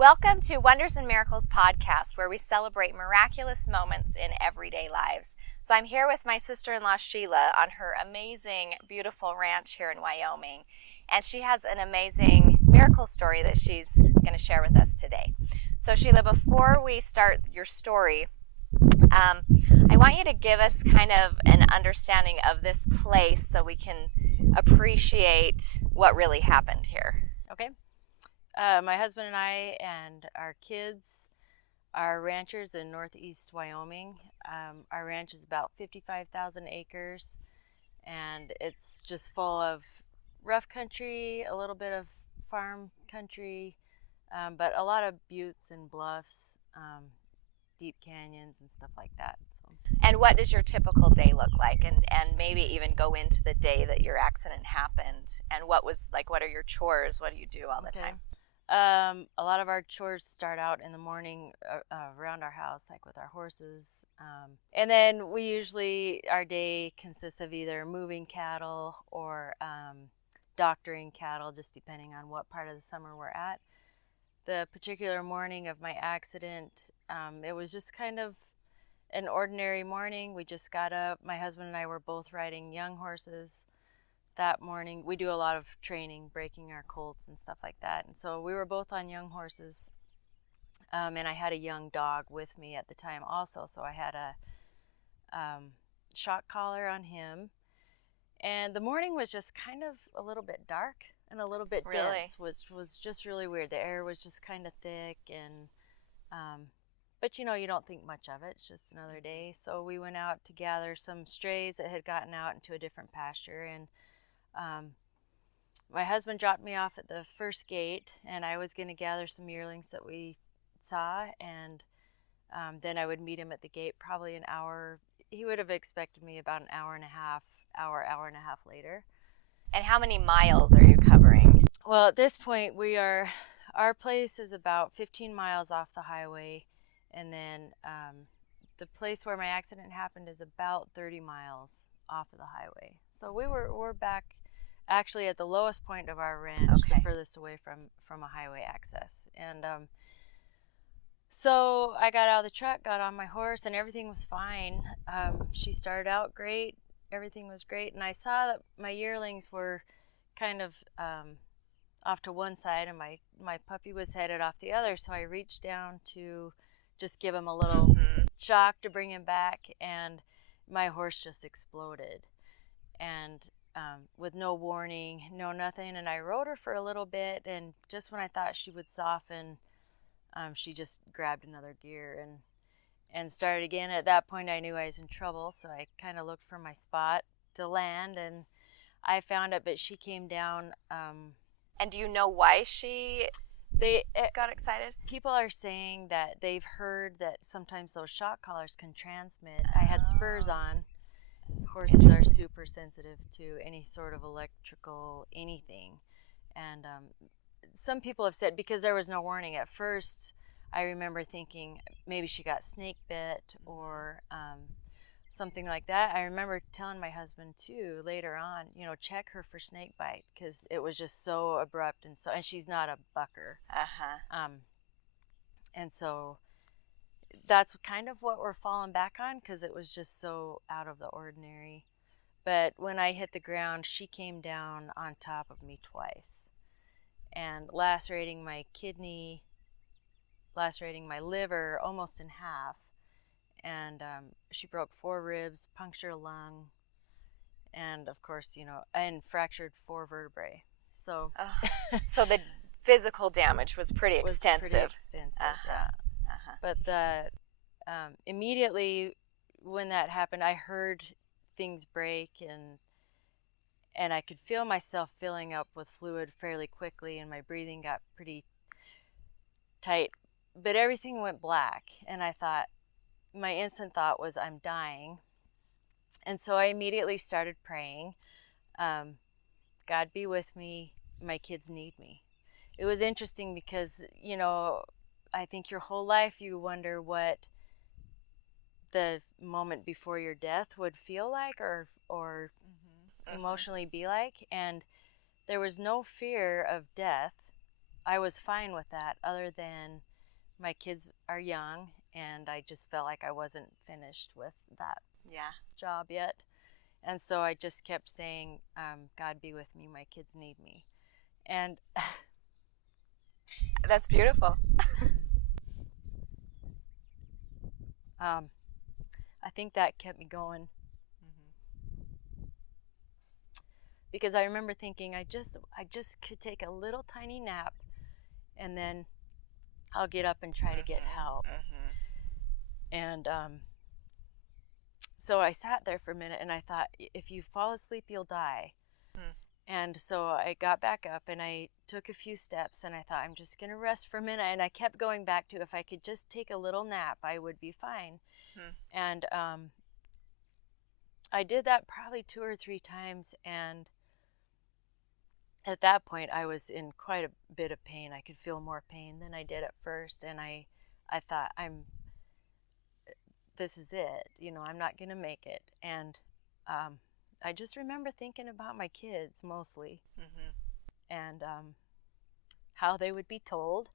Welcome to Wonders and Miracles podcast, where we celebrate miraculous moments in everyday lives. So I'm here with my sister-in-law Sheila on her amazing, beautiful ranch here in Wyoming. And she has an amazing miracle story that she's going to share with us today. So Sheila, before we start your story, I want you to give us kind of an understanding of this place so we can appreciate what really happened here. Okay. My husband and I and our kids are ranchers in northeast Wyoming. Our ranch is about 55,000 acres, and it's just full of rough country, a little bit of farm country, but a lot of buttes and bluffs, deep canyons and stuff like that. So. And what does your typical day look like? And maybe even go into the day that your accident happened. And what are your chores? What do you do all the time? A lot of our chores start out in the morning around our house, like with our horses. And then our day consists of either moving cattle or doctoring cattle, just depending on what part of the summer we're at. The particular morning of my accident, it was just kind of an ordinary morning. We just got up. My husband and I were both riding young horses that morning. We do a lot of training, breaking our colts and stuff like that. And so we were both on young horses. And I had a young dog with me at the time also. So I had a shock collar on him. And the morning was just kind of a little bit dark and a little bit dense. Was just really weird. The air was just kind of thick, and but you don't think much of it. It's just another day. So we went out to gather some strays that had gotten out into a different pasture, and my husband dropped me off at the first gate, and I was going to gather some yearlings that we saw, and then I would meet him at the gate probably an hour. He would have expected me about an hour and a half later. And how many miles are you covering? Well, at this point, our place is about 15 miles off the highway, and then the place where my accident happened is about 30 miles off of the highway. So we're back actually at the lowest point of our ranch, okay. The furthest away from a highway access. And so I got out of the truck, got on my horse, and everything was fine. She started out great. Everything was great. And I saw that my yearlings were kind of off to one side, and my puppy was headed off the other. So I reached down to just give him a little shock to bring him back, and my horse just exploded. And with no warning, no nothing. And I rode her for a little bit, and just when I thought she would soften, she just grabbed another gear and started again. At that point, I knew I was in trouble, so I kind of looked for my spot to land, and I found it, but she came down. And do you know why she got excited? People are saying that they've heard that sometimes those shock collars can transmit. I had spurs on. Horses are super sensitive to any sort of electrical anything. And some people have said, because there was no warning at first, I remember thinking maybe she got snake bit or something like that. I remember telling my husband too later on, check her for snake bite, because it was just so abrupt, and she's not a bucker. And so that's kind of what we're falling back on, because it was just so out of the ordinary. But when I hit the ground, she came down on top of me twice and lacerating my kidney, lacerating my liver almost in half. And she broke 4 ribs, punctured a lung, and of course, and fractured 4 vertebrae. So, so the physical damage was pretty extensive. Yeah. But immediately when that happened, I heard things break, and I could feel myself filling up with fluid fairly quickly, and my breathing got pretty tight. But everything went black, and my instant thought was, I'm dying. And so I immediately started praying, God be with me, my kids need me. It was interesting because, I think your whole life you wonder what the moment before your death would feel like or emotionally be like. And there was no fear of death. I was fine with that, other than my kids are young, and I just felt like I wasn't finished with that job yet. And so I just kept saying, God be with me, my kids need me. And that's beautiful. I think that kept me going. Because I remember thinking, I just could take a little tiny nap, and then I'll get up and try to get help. And so I sat there for a minute, and I thought, if you fall asleep, you'll die. And so I got back up, and I took a few steps, and I thought, I'm just going to rest for a minute. And I kept going back to, if I could just take a little nap, I would be fine. And I did that probably 2 or 3 times, and at that point I was in quite a bit of pain. I could feel more pain than I did at first, and I thought, this is it, I'm not going to make it. And I just remember thinking about my kids mostly, and how they would be told.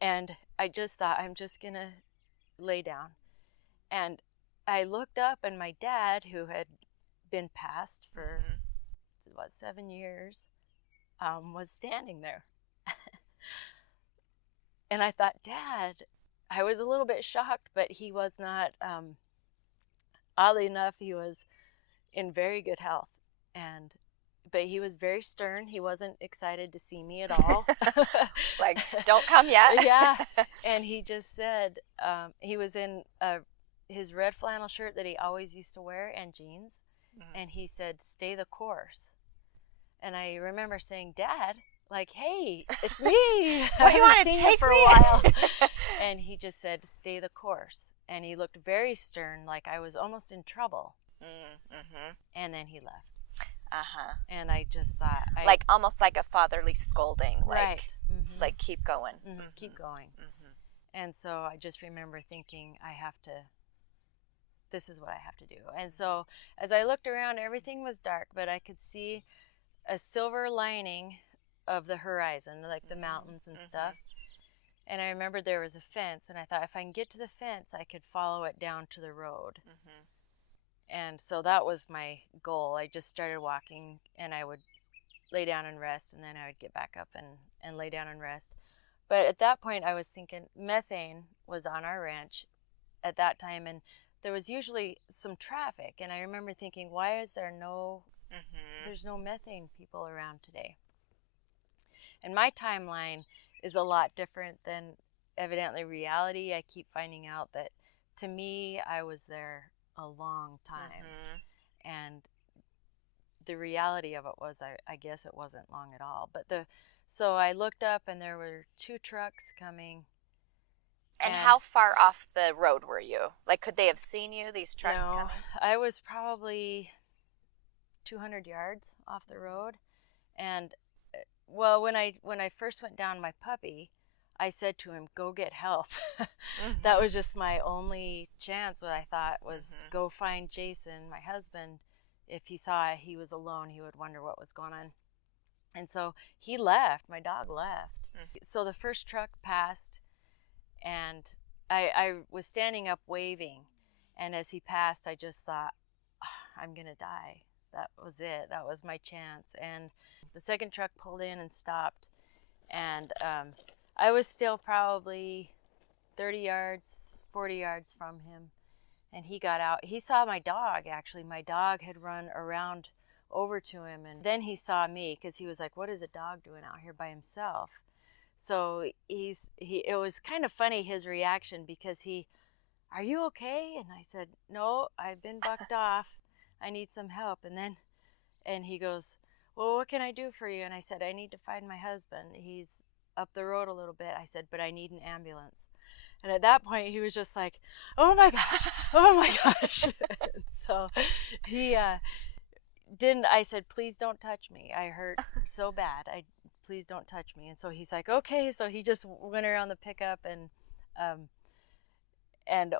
And I just thought, I'm just going to lay down. And I looked up, and my dad, who had been passed for about 7 years, was standing there. And I thought, Dad, I was a little bit shocked, but he was not, oddly enough, he was in very good health. But he was very stern. He wasn't excited to see me at all. Like, don't come yet. Yeah. And he just said, he was in his red flannel shirt that he always used to wear, and jeans. And he said, stay the course. And I remember saying, Dad, like, hey, it's me. Don't you want to take for me? A while? And he just said, stay the course. And he looked very stern, like I was almost in trouble. And then he left. And I just thought, like almost like a fatherly scolding, like, right. Like, keep going. Keep going. And so I just remember thinking, this is what I have to do. And so as I looked around, everything was dark, but I could see a silver lining of the horizon, like the mountains and stuff. And I remember there was a fence, and I thought, if I can get to the fence, I could follow it down to the road. And so that was my goal. I just started walking, and I would lay down and rest, and then I would get back up and lay down and rest. But at that point, I was thinking, methane was on our ranch at that time, and there was usually some traffic. And I remember thinking, why is there there's no methane people around today? And my timeline is a lot different than evidently reality. I keep finding out that, to me, I was there a long time. And the reality of it was, I guess it wasn't long at all. So I looked up, and there were 2 trucks coming. And how far off the road were you? Like, could they have seen you, these trucks coming? I was probably 200 yards off the road. And well, when I first went down my puppy, I said to him, go get help. That was just my only chance. What I thought was, go find Jason, my husband. If he saw he was alone, he would wonder what was going on. And so he left. My dog left. So the first truck passed, and I was standing up waving. And as he passed, I just thought, I'm going to die. That was it. That was my chance. And the second truck pulled in and stopped. And I was still probably 30 yards, 40 yards from him. And he got out. He saw my dog, actually. My dog had run around over to him. And then he saw me, because he was like, what is a dog doing out here by himself? So it was kind of funny, his reaction, because are you okay? And I said, no, I've been bucked off. I need some help. And he goes, well, what can I do for you? And I said, I need to find my husband. He's up the road a little bit. I said, but I need an ambulance. And at that point, he was just like, oh my gosh, oh my gosh. So he didn't, I said, please don't touch me. I hurt so bad. Please don't touch me. And so he's like, okay. So he just went around the pickup and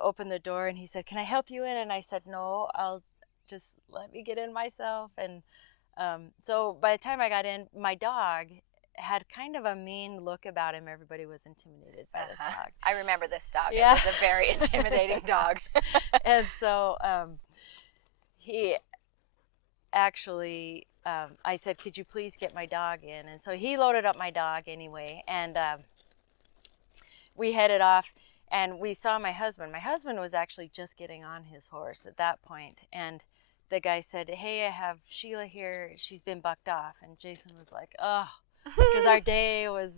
opened the door, and he said, can I help you in? And I said, no, I'll just let me get in myself. And so by the time I got in, my dog had kind of a mean look about him. Everybody was intimidated by this dog. I remember this dog. Yeah. It was a very intimidating dog. And so he actually, I said, could you please get my dog in? And so he loaded up my dog anyway, and we headed off, and we saw my husband. My husband was actually just getting on his horse at that point, and the guy said, hey, I have Sheila here. She's been bucked off. And Jason was like, oh, because our day was,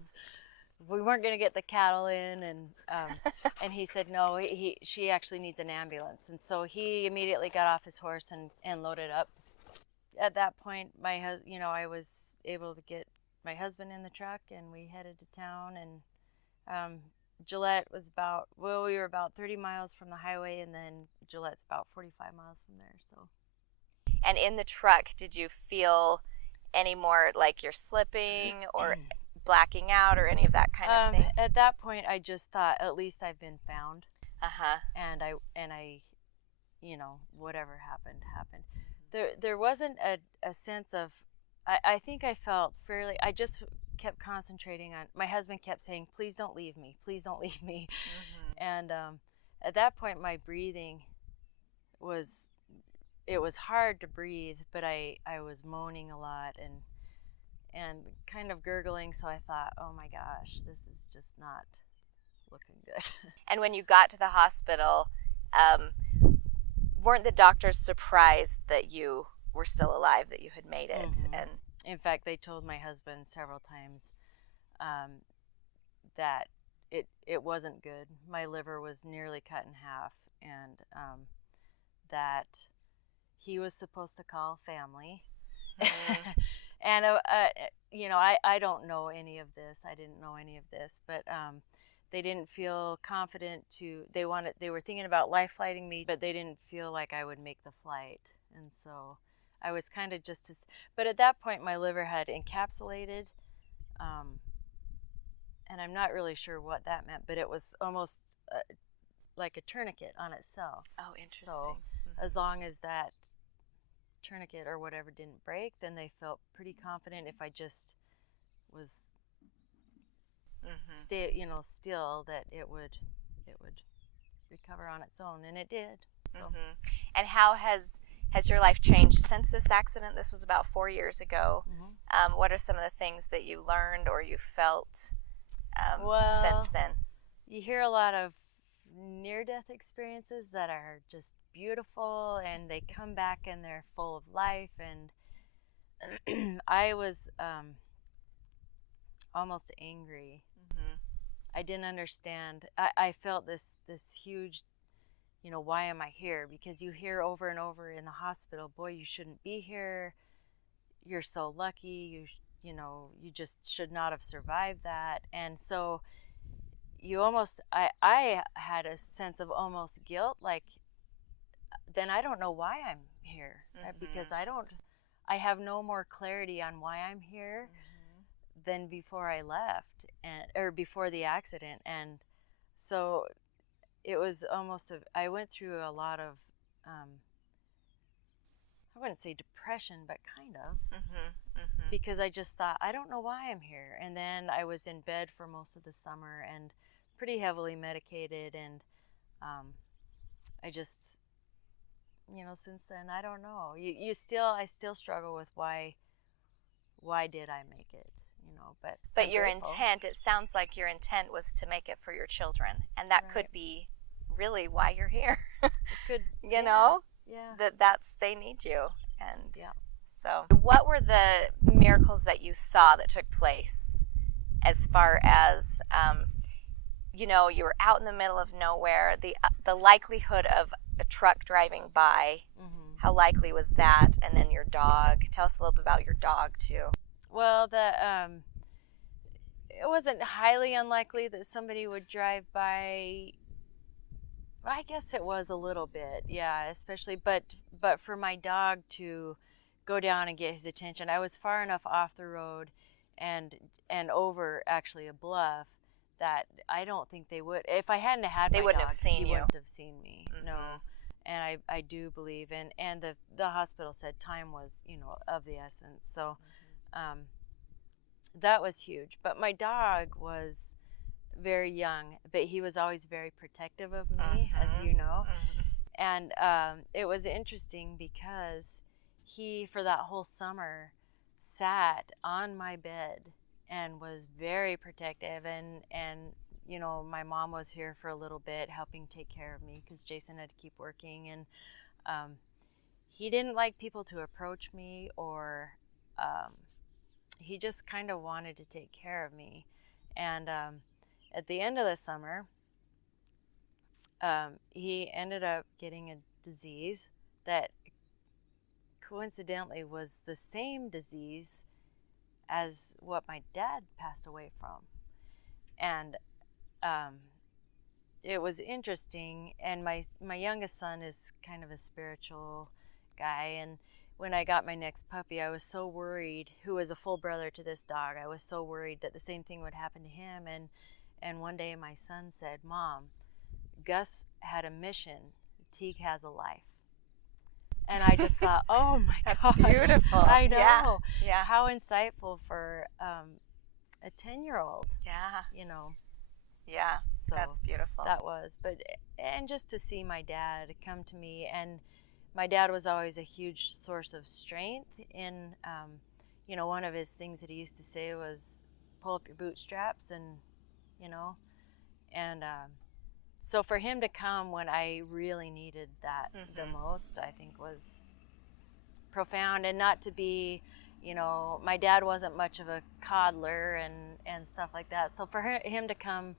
we weren't going to get the cattle in. And he said, no, she actually needs an ambulance. And so he immediately got off his horse and loaded up. At that point, I was able to get my husband in the truck, and we headed to town. And Gillette was we were about 30 miles from the highway, and then Gillette's about 45 miles from there. So. And in the truck, did you feel any more like you're slipping or blacking out or any of that kind of thing? At that point, I just thought, at least I've been found. Uh-huh. And I, whatever happened. There wasn't a sense of, I think I felt fairly, I just kept concentrating on, my husband kept saying, please don't leave me, please don't leave me. Mm-hmm. And at that point, my breathing was, it was hard to breathe, but I was moaning a lot and kind of gurgling, so I thought, oh my gosh, this is just not looking good. And when you got to the hospital, weren't the doctors surprised that you were still alive, that you had made it? Mm-hmm. And in fact, they told my husband several times that it wasn't good. My liver was nearly cut in half, and that he was supposed to call family. Mm-hmm. And, I don't know any of this. I didn't know any of this, but they didn't feel confident they were thinking about life flighting me, but they didn't feel like I would make the flight. And so I was kind of but at that point my liver had encapsulated, and I'm not really sure what that meant, but it was almost like a tourniquet on itself. Oh, interesting. So mm-hmm. as long as that tourniquet or whatever didn't break, then they felt pretty confident if I just was mm-hmm. Still, that it would recover on its own, and it did. So. Mm-hmm. And how has your life changed since this accident? This was about 4 years ago. Mm-hmm. What are some of the things that you learned or you felt since then? You hear a lot of near-death experiences that are just beautiful, and they come back and they're full of life. And I was almost angry. Mm-hmm. I didn't understand. I felt this huge, why am I here? Because you hear over and over in the hospital, boy, you shouldn't be here. You're so lucky. You just should not have survived that. And so I had a sense of almost guilt, like, then I don't know why I'm here, mm-hmm. right? Because I have no more clarity on why I'm here mm-hmm. than before I left, or before the accident. And so it was almost, I went through a lot of, I wouldn't say depression, but kind of, mm-hmm. Mm-hmm. because I just thought, I don't know why I'm here. And then I was in bed for most of the summer and pretty heavily medicated, and I just, since then, I don't know. I still struggle with why did I make it, but your grateful. Intent, it sounds like your intent was to make it for your children, and that right. could be really why you're here. It could, yeah. That's they need you. And yeah. So what were the miracles that you saw that took place, as far as you were out in the middle of nowhere, the likelihood of a truck driving by, mm-hmm. how likely was that? And then your dog. Tell us a little bit about your dog too. Well, it wasn't highly unlikely that somebody would drive by. I guess it was a little bit, yeah, especially, but for my dog to go down and get his attention, I was far enough off the road and over actually a bluff that I don't think they would. If I hadn't had my dog, wouldn't have seen he you. Wouldn't have seen me. Mm-hmm. No. And I do believe, and the hospital said time was, of the essence. So, mm-hmm. that was huge. But my dog was very young, but he was always very protective of me, as you know. And it was interesting because he, for that whole summer, sat on my bed and was very protective. And you know, my mom was here for a little bit helping take care of me because Jason had to keep working. And he didn't like people to approach me, or he just kind of wanted to take care of me. And at the end of the summer, he ended up getting a disease that coincidentally was the same disease as what my dad passed away from. And it was interesting. And my youngest son is kind of a spiritual guy. And when I got my next puppy, I was so worried, who was a full brother to this dog, I was so worried that the same thing would happen to him. And one day my son said, "Mom, Gus had a mission. Teague has a life." And I just thought, oh my God. That's beautiful. I know. Yeah. How insightful for a 10-year-old. Yeah. You know. Yeah. So that's beautiful. That was. And just to see my dad come to me, and my dad was always a huge source of strength. In, you know, one of his things that he used to say was, "Pull up your bootstraps," and, you know, and so for him to come when I really needed that the most, I think was profound. And not to be, you know, my dad wasn't much of a coddler and stuff like that. So for him to come,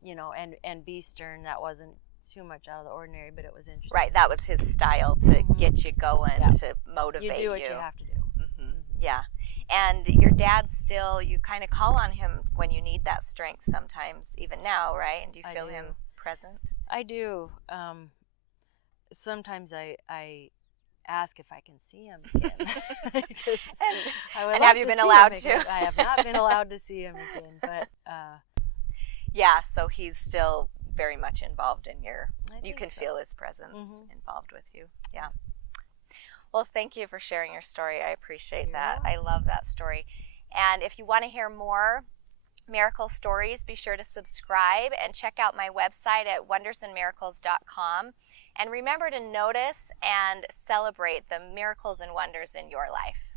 you know, and be stern, that wasn't too much out of the ordinary, but it was interesting. Right, that was his style to get you going, to motivate you. You do what you have to do. Yeah. And your dad still, you kind of call on him when you need that strength sometimes, even now, right? And do you feel him present? I do. Sometimes I ask if I can see him again. And have you been allowed to? I have not been allowed to see him again, but yeah, so he's still very much involved in you can feel his presence involved with you. Yeah. Well, thank you for sharing your story. I appreciate that. I love that story. And if you want to hear more miracle stories, be sure to subscribe and check out my website at wondersandmiracles.com. And remember to notice and celebrate the miracles and wonders in your life.